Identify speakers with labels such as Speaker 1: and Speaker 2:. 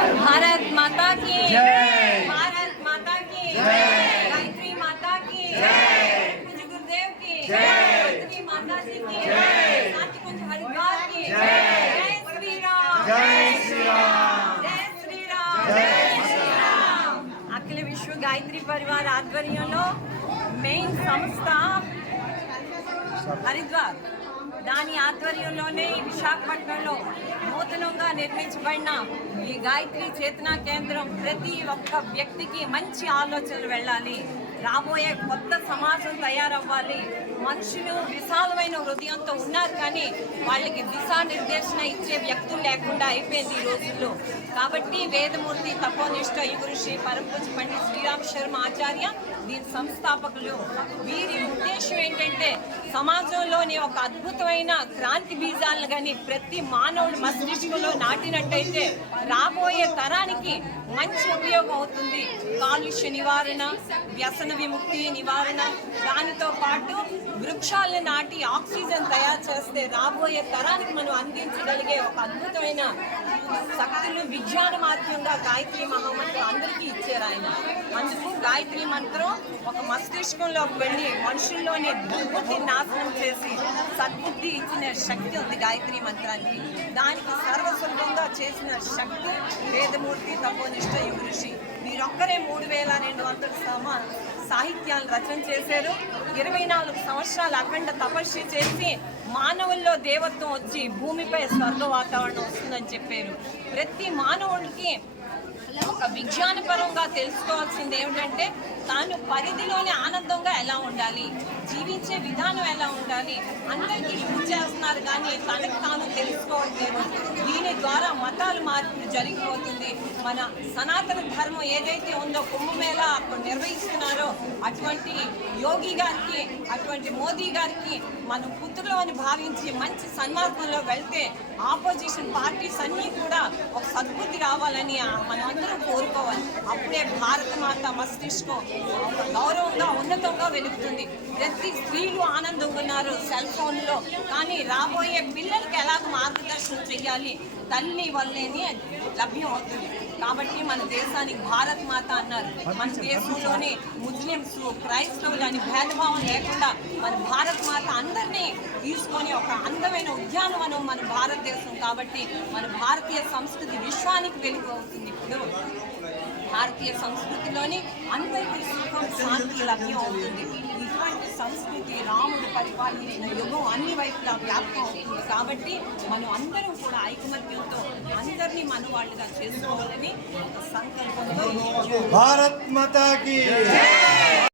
Speaker 1: भारत माता की
Speaker 2: जय।
Speaker 1: भारत माता की
Speaker 2: जय।
Speaker 1: गायत्री माता की
Speaker 2: जय।
Speaker 1: कुछ गुरुदेव की
Speaker 2: जय।
Speaker 1: पृथ्वी माता जी की
Speaker 2: जय।
Speaker 1: साथ कुछ हरिद्वार की
Speaker 2: जय।
Speaker 1: जय श्री राम
Speaker 2: జై శ్రీరామ్
Speaker 1: జై శ్రీరామ్
Speaker 2: జై
Speaker 1: శ్రీరామ్ అఖిల విశ్వ గాయత్రి పరివార్ ఆధ్వర్యంలో మెయిన్ సంస్థ హరిద్వార్ దాని ఆధ్వర్యంలోనే విశాఖపట్నంలో నూతనంగా నిర్మించబడిన ఈ గాయత్రి చేతనా కేంద్రం ప్రతి ఒక్క వ్యక్తికి మంచి ఆలోచనలు వెళ్ళాలి. రాబోయే కొత్త సమాజం తయారవ్వాలి. మనుషులు విశాలమైన హృదయంతో ఉన్నారు కానీ వాళ్ళకి దిశానిర్దేశన ఇచ్చే వ్యక్తులు లేకుండా అయిపోయింది ఈ రోజుల్లో. కాబట్టి వేదమూర్తి తపోనిష్ట యుగురు శ్రీ పరపూజ పండిత్ శ్రీరామ్ శర్మ ఆచార్య దీని సంస్థాపకులు వీరి ఉద్దేశం ఏంటంటే సమాజంలోని ఒక అద్భుతమైన క్రాంతి బీజాలను కానీ ప్రతి మానవుడి మస్తిష్కంలో నాటినట్టయితే రాబోయే తరానికి మంచి ఉపయోగం అవుతుంది. కాలుష్య నివారణ వ్యసన విముక్తి నివారణ దానితో పాటు వృక్షాలను నాటి ఆక్సిజన్ తయారు చేస్తే రాబోయే తరానికి మనం అందించగలిగే ఒక అద్భుతమైన శక్తులు విజ్ఞాన మార్గంగా గాయత్రి మహామంత్రం అందరికీ ఇచ్చారు ఆయన. అందుకు గాయత్రి మంత్రం ఒక మస్తిష్కంలోకి వెళ్ళి మనుషుల్లోని దుర్బుద్ధి నాశనం చేసి సద్బుద్ధి ఇచ్చిన శక్తి ఉంది గాయత్రి మంత్రానికి. దానికి సర్వసులభంగా చేసిన శక్తి వేదమూర్తి తపోనిష్ట యుగృషి మీరొక్కరే మూడు వేల రెండు వందల సమా సాహిత్యాలను రచన చేశారు. ఇరవై నాలుగు సంవత్సరాలు అఖండ తపస్సు చేసి మానవుల్లో దేవత్వం వచ్చి భూమిపై స్వర్గ వాతావరణం వస్తుందని చెప్పారు. ప్రతి మానవుడికి ఒక విజ్ఞానపరంగా తెలుసుకోవాల్సింది ఏమిటంటే తాను పరిధిలోనే ఆనందంగా ఎలా ఉండాలి? జీవించే విధానం ఎలా ఉండాలి? అందరికీ పూజ చేస్తున్నారు కానీ తనకు తాను తెలుసుకోవట్లేదు. దీని ద్వారా మతాల మార్పు జరిగిపోతుంది. మన సనాతన ధర్మం ఏదైతే ఉందో కుంభమేళ అప్పుడు నిర్వహిస్తున్నారో అటువంటి యోగి గారికి అటువంటి మోదీ గారికి మనం పుత్రులు అని భావించి మంచి సన్మార్గంలో వెళ్తే ఆపోజిషన్ పార్టీస్ అన్నీ ఒక సద్బుద్ధి రావాలని మనమందరం కోరుకోవాలి. అప్పుడే భారత మాత మస్తిష్కం ఒక గౌరవంగా ఉన్నతంగా వెలుగుతుంది. ప్రతి స్త్రీలు ఆనందంగా ఉన్నారు సెల్ ఫోన్లో. కానీ రాబోయే పిల్లలకి ఎలాగ మార్గదర్శనం చేయాలి తల్లి వల్లేనే లభ్యం అవుతుంది. కాబట్టి మన దేశానికి భారత్ మాత అన్నారు. మన దేశంలోని ముస్లిమ్స్ క్రైస్తవులు అని భేదభావం లేకుండా మన భారత్ మాత తీసుకొని ఒక అందమైన ఉద్యానవనం మన భారతదేశం కాబట్టి మన భారతీయ సంస్కృతి విశ్వానికి వెలుగవుతుంది ఇప్పుడు. భారతీయ సంస్కృతిలోని అందరికీ సుఖం శాంతి లభ్యం అవుతుంది. ఇటువంటి సంస్కృతి రాముడు పరిపాలించిన యుగం అన్ని వైపులా వ్యాప్తం అవుతుంది కాబట్టి మనం అందరం కూడా ఐకమత్యంతో అందరినీ మన వాళ్ళుగా చేసుకోవాలని ఒక సంకల్పంతో
Speaker 2: భారత్ మాతాకి